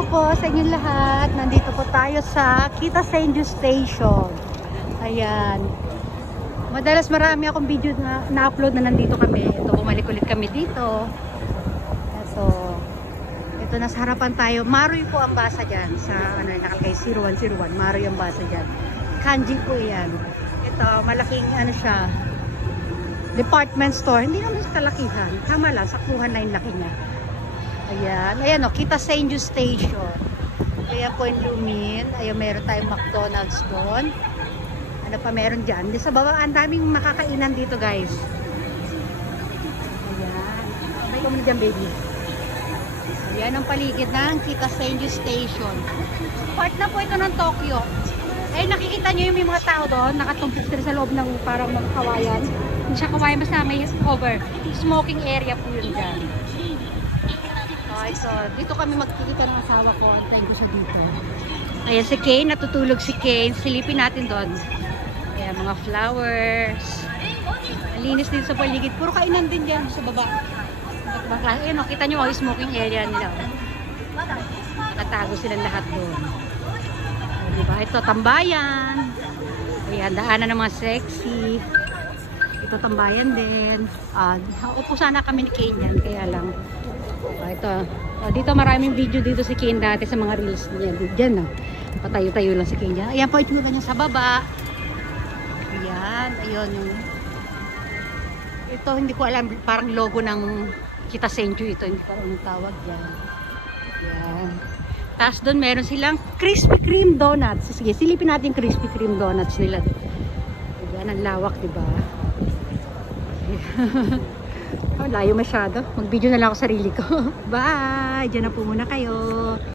Hello po sa inyong lahat. Nandito po tayo sa Kita Senju Station. Ayan. Madalas marami akong video na na-upload na nandito kami. Ito, bumalik ulit kami dito. So, ito nasa harapan tayo. Maruy po ang basa dyan. Sa ano, nakalagay 0101. Maruy ang basa dyan. Kanji po yan. Ito, malaking ano siya. Department store. Hindi naman sa kalakihan. Tama lang, saktuhan na yung laki niya. Ayan, ayan o, Kita Senju Station. Ayan po yung Lumin. Ayan, meron tayong McDonald's doon. Ano pa meron dyan? Sa baba, ang daming makakainan dito, guys. Ayan. May kami dyan, baby. Ayan ang paligid ng Kita Senju Station. Part na po ito ng Tokyo. Ay, nakikita nyo yung mga tao doon. Nakatumpok sila sa loob ng parang mga kawayan. Hindi siya kawayan, basta may cover. Smoking area po yun dyan. Okay, so dito kami magkikita ng asawa ko. Antayin ko siya dito. Ayan si Kane, natutulog si Kane. Silipin natin doon. Ayan, mga flowers. Ang linis din sa paligid. Puro kainan din dyan sa baba. Ayan, o, kita nyo, smoking area nila. Nakatago silang lahat doon. Diba? Ito, tambayan. Ayan, daanan ng mga sexy. Ito, tambayan din. Upo sana kami ni Kane yan, kaya lang. Ito. Dito maraming video dito si Kane dati sa mga reels niya. Diyan na. Patayo-tayo lang si Kane dyan. Ayan po, ito ganyan sa baba. Ayan. Ayun yung... Ito, hindi ko alam. Parang logo ng Kita Senju ito. Hindi ko alam ang tawag dyan. Ayan. Tapos doon meron silang Krispy Kreme donuts. Sige, silipin natin Krispy Kreme donuts nila. Ayan, ang lawak, diba? Layo masyado. Mag-video na lang ako sarili ko. Bye! Diyan na po muna kayo.